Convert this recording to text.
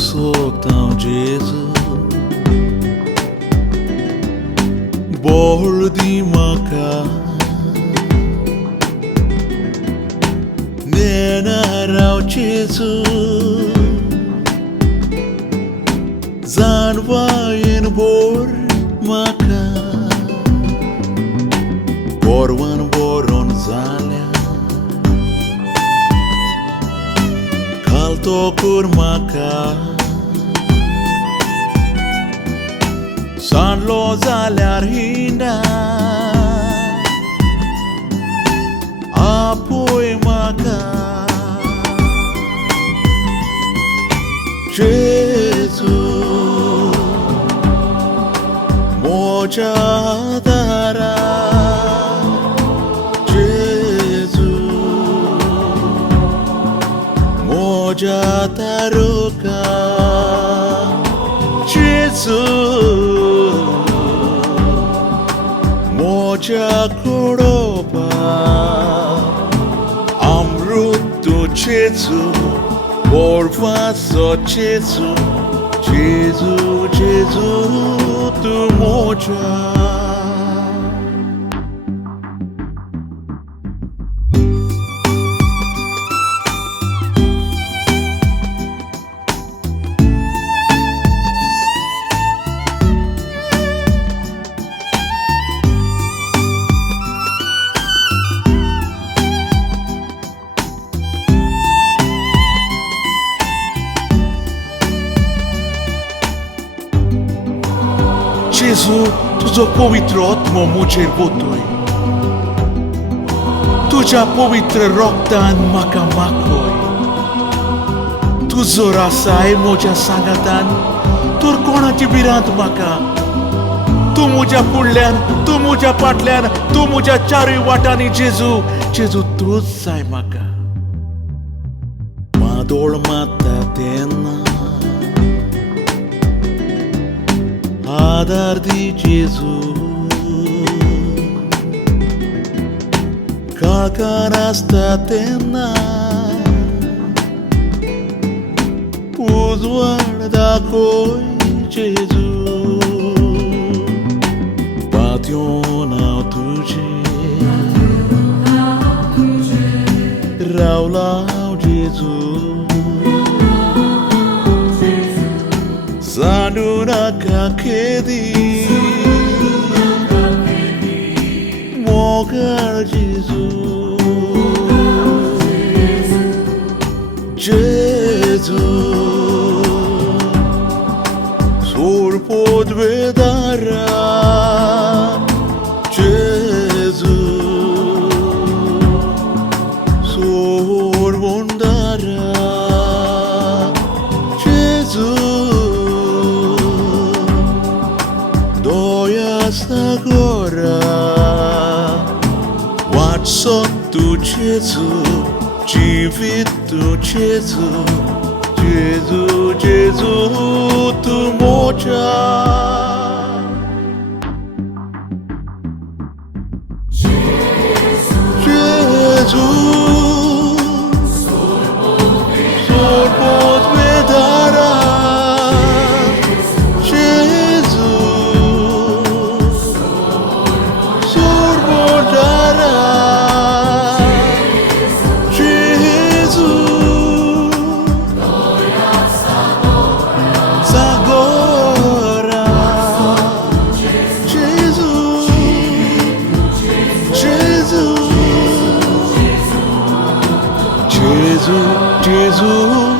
Soltão Jesus, bolo de maca, nenarau Jesus, zanvayen bor maca, borwan boron zalya, kalto kur maca. Sanlo zalar hinda apoy maka Jesus moja dara Jesus moja taruka Jesus moja kuroba amrutu Jesu orvaso Jesu Jesu Jesu tu moja. Jezu, tuzo pavitra atma mujhe botoi. Tuja pavitra roktan makamakoi. Tuzo rasai moja sangatan. Tur konachi birant maka. Tu muja pudlan, tu muja patlan, tu muja chari watani Jezu. Jezu tu sai maka. Madol mata tena. Adar de Jesus, calcanasta tena, guarda coi Jesus, bationa tuji, raulau Jesus. Sanuna kakedi mogar Jesus Jesus surpod vedara Jesus survondara agora Watson tu Jesu Jivitu Jesu Jesu Jesu tu moja Jesu Sorpot vedara Jesus, Jesus.